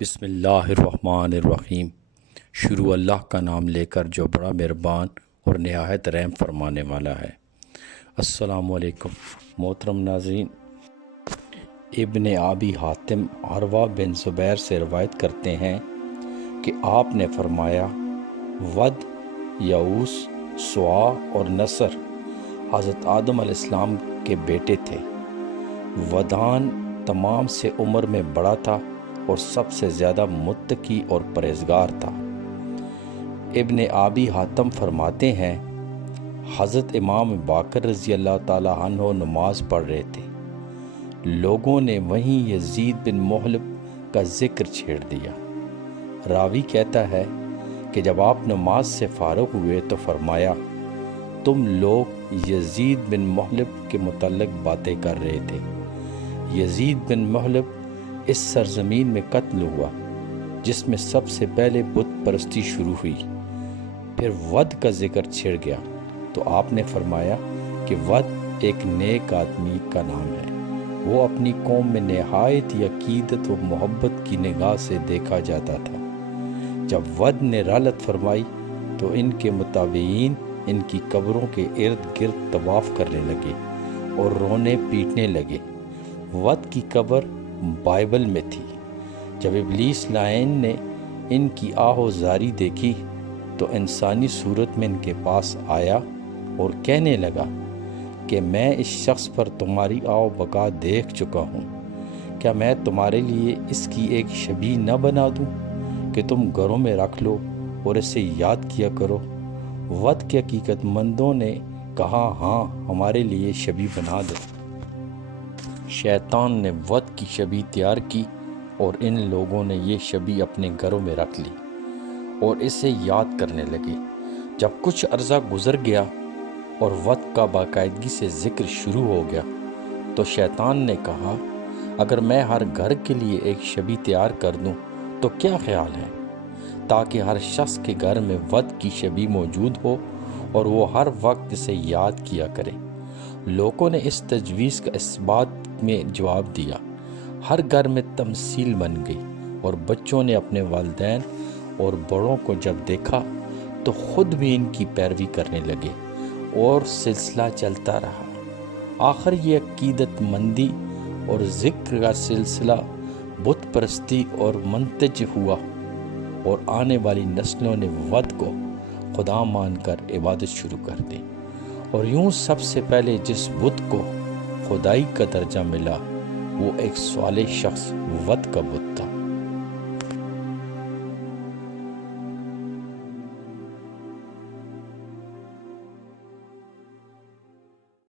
بسم اللہ الرحمن الرحیم۔ شروع اللہ کا نام لے کر جو بڑا مہربان اور نہایت رحم فرمانے والا ہے۔ السلام علیکم محترم ناظرین، ابن ابی حاتم عروہ بن زبیر سے روایت کرتے ہیں کہ آپ نے فرمایا، ود، یعوس، سوا اور نصر حضرت آدم علیہ السلام کے بیٹے تھے۔ ودان تمام سے عمر میں بڑا تھا اور سب سے زیادہ متقی اور پرہیزگار تھا۔ ابن ابی حاتم فرماتے ہیں، حضرت امام باقر رضی اللہ تعالیٰ عنہ نماز پڑھ رہے تھے، لوگوں نے وہیں یزید بن محلب کا ذکر چھیڑ دیا۔ راوی کہتا ہے کہ جب آپ نماز سے فارغ ہوئے تو فرمایا، تم لوگ یزید بن محلب کے متعلق باتیں کر رہے تھے۔ یزید بن محلب اس سرزمین میں قتل ہوا جس میں سب سے پہلے بت پرستی شروع ہوئی۔ پھر ود کا ذکر چھڑ گیا تو آپ نے فرمایا کہ ود ایک نیک آدمی کا نام ہے، وہ اپنی قوم میں نہایت عقیدت و محبت کی نگاہ سے دیکھا جاتا تھا۔ جب ود نے رحلت فرمائی تو ان کے متابعین ان کی قبروں کے ارد گرد طواف کرنے لگے اور رونے پیٹنے لگے۔ ود کی قبر بائبل میں تھی۔ جب ابلیس لعین نے ان کی آہ و زاری دیکھی تو انسانی صورت میں ان کے پاس آیا اور کہنے لگا کہ میں اس شخص پر تمہاری آہ و بقا دیکھ چکا ہوں، کیا میں تمہارے لیے اس کی ایک شبیہ نہ بنا دوں کہ تم گھروں میں رکھ لو اور اسے یاد کیا کرو؟ ود کے حقیقت مندوں نے کہا، ہاں ہمارے لیے شبیہ بنا دو۔ شیطان نے ود کی شبیہ تیار کی اور ان لوگوں نے یہ شبیہ اپنے گھروں میں رکھ لی اور اسے یاد کرنے لگے۔ جب کچھ عرصہ گزر گیا اور ود کا باقاعدگی سے ذکر شروع ہو گیا تو شیطان نے کہا، اگر میں ہر گھر کے لیے ایک شبیہ تیار کر دوں تو کیا خیال ہے، تاکہ ہر شخص کے گھر میں ود کی شبیہ موجود ہو اور وہ ہر وقت اسے یاد کیا کرے۔ لوگوں نے اس تجویز کا اس بات میں جواب دیا، ہر گھر میں تمثیل بن گئی اور بچوں نے اپنے والدین اور بڑوں کو جب دیکھا تو خود بھی ان کی پیروی کرنے لگے اور سلسلہ چلتا رہا۔ آخر یہ عقیدت مندی اور ذکر کا سلسلہ بت پرستی اور منتج ہوا اور آنے والی نسلوں نے ود کو خدا مان کر عبادت شروع کر دی، اور یوں سب سے پہلے جس بت کو خدائی کا درجہ ملا وہ ایک صالح شخص ود کا بت تھا۔